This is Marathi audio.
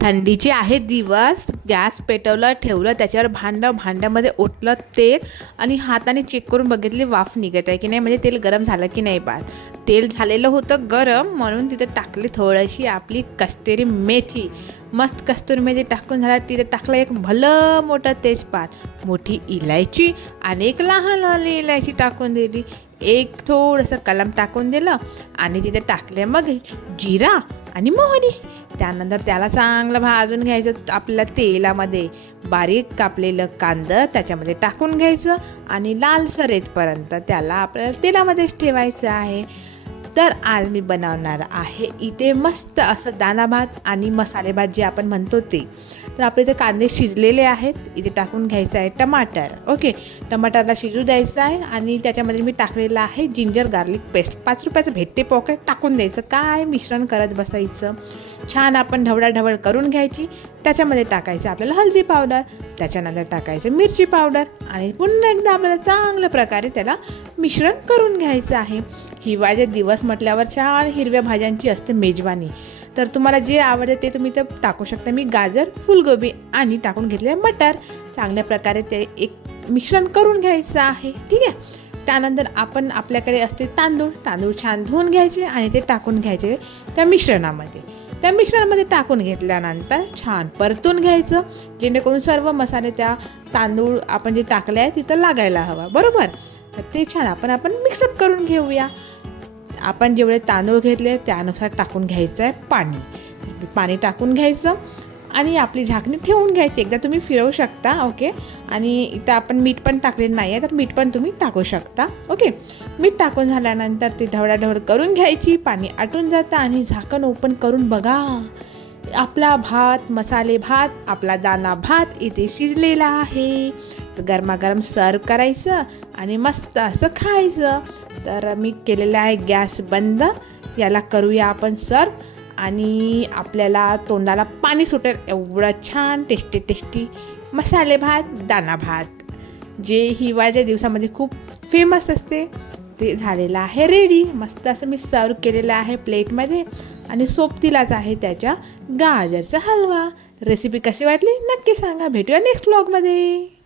थंडीचे आहे दिवस, गॅस पेटवलं, ठेवलं, त्याच्यावर भांड्यामध्ये ओतलं तेल आणि हाताने चेक करून बघितली वाफ निघत आहे की नाही, म्हणजे तेल गरम झालं की नाही. तेल झालेलं होतं गरम, म्हणून तिथे टाकली थोडीशी आपली कस्तुरी मेथी. मस्त कस्तुरी मेथी टाकून झाला, तिथे टाकलं एक भलं मोठं तेजपात, मोठी इलायची आणि एक लहान इलायची टाकून दिली, एक थोडंसं कलम टाकून दिलं आणि तिथे टाकले मग जिरा आणि मोहरी. त्यानंतर त्याला चांगलं भाजून घ्यायचं आपल्या तेलामध्ये. बारीक कापलेलं कांदा त्याच्यामध्ये टाकून घ्यायचं आणि लालसर येतपर्यंत त्याला आपल्याला तेलामध्येच ठेवायचं आहे. तर आज मी बनवणार आहे इथे मस्त असं दाणा भात आणि मसाले भात जे आपण म्हणतो ते. तर आपले इथे कांदे शिजलेले आहेत, इथे टाकून घ्यायचं आहे टमाटर. ओके, टमाटरला शिजू द्यायचं आहे आणि त्याच्यामध्ये मी टाकलेलं आहे जिंजर गार्लिक पेस्ट. 5 रुपयाचं भेटते पॉकेट, टाकून द्यायचं. काय मिश्रण करत बसायचं, छान आपण ढवळाढवळ करून घ्यायची. त्याच्यामध्ये टाकायचं आपल्याला हळदी पावडर, त्याच्यानंतर टाकायचं मिरची पावडर आणि पुन्हा एकदा आपल्याला चांगल्या प्रकारे त्याला मिश्रण करून घ्यायचं आहे. हिवाळ्याचे दिवस म्हटल्यावर छान हिरव्या भाज्यांची असते मेजवानी. तर तुम्हाला जे आवडते ते तुम्ही तर टाकू शकता. मी गाजर, फुलगोबी आणि टाकून घेतले मटर. चांगल्या प्रकारे ते एक मिश्रण करून घ्यायचं आहे. ठीक आहे. त्यानंतर आपल्याकडे असते तांदूळ छान धुवून घ्यायचे आणि ते टाकून घ्यायचे त्या मिश्रणामध्ये टाकून घेतल्यानंतर छान परतून घ्यायचं, जेणेकरून सर्व मसाले त्या तांदूळ आपण जे टाकले आहे तिथं लागायला हवा. बरोबर. तर ते छान आपण मिक्सअप करून घेऊया. आपण जेवढे तांदूळ घेतले त्यानुसार टाकून घ्यायचं आहे पाणी टाकून घ्यायचं आणि आपली झाकणी ठेवून घ्यायची. एकदा तुम्ही फिरवू शकता. ओके. आणि इथं आपण मीठ पण टाकलेलं नाही आहे, तर मीठ पण तुम्ही टाकू शकता. ओके. मीठ टाकून झाल्यानंतर ती ढवळाढवळ करून घ्यायची, पाणी आटून जातं आणि झाकण ओपन करून बघा, आपला भात, मसाले भात, आपला दाणा भात इथे शिजलेला आहे. गरमागरम सर्व करायचं आणि मस्त असं खायचं. तर मी केलेलं आहे गॅस बंद. याला करूया आपण सर्व आणि आपल्याला तोंडाला पाणी सुटेल एवढं छान टेस्टी मसाले भात, दाणा भात, जे हिवाळ्याच्या दिवसामध्ये खूप फेमस असते, ते झालेलं आहे रेडी. मस्त असं मी सर्व केलेलं आहे प्लेटमध्ये आणि सोबतीलाच आहे त्याच्या गाजरचा हलवा. रेसिपी कशी वाटली नक्की सांगा. भेटूया नेक्स्ट व्लॉगमध्ये.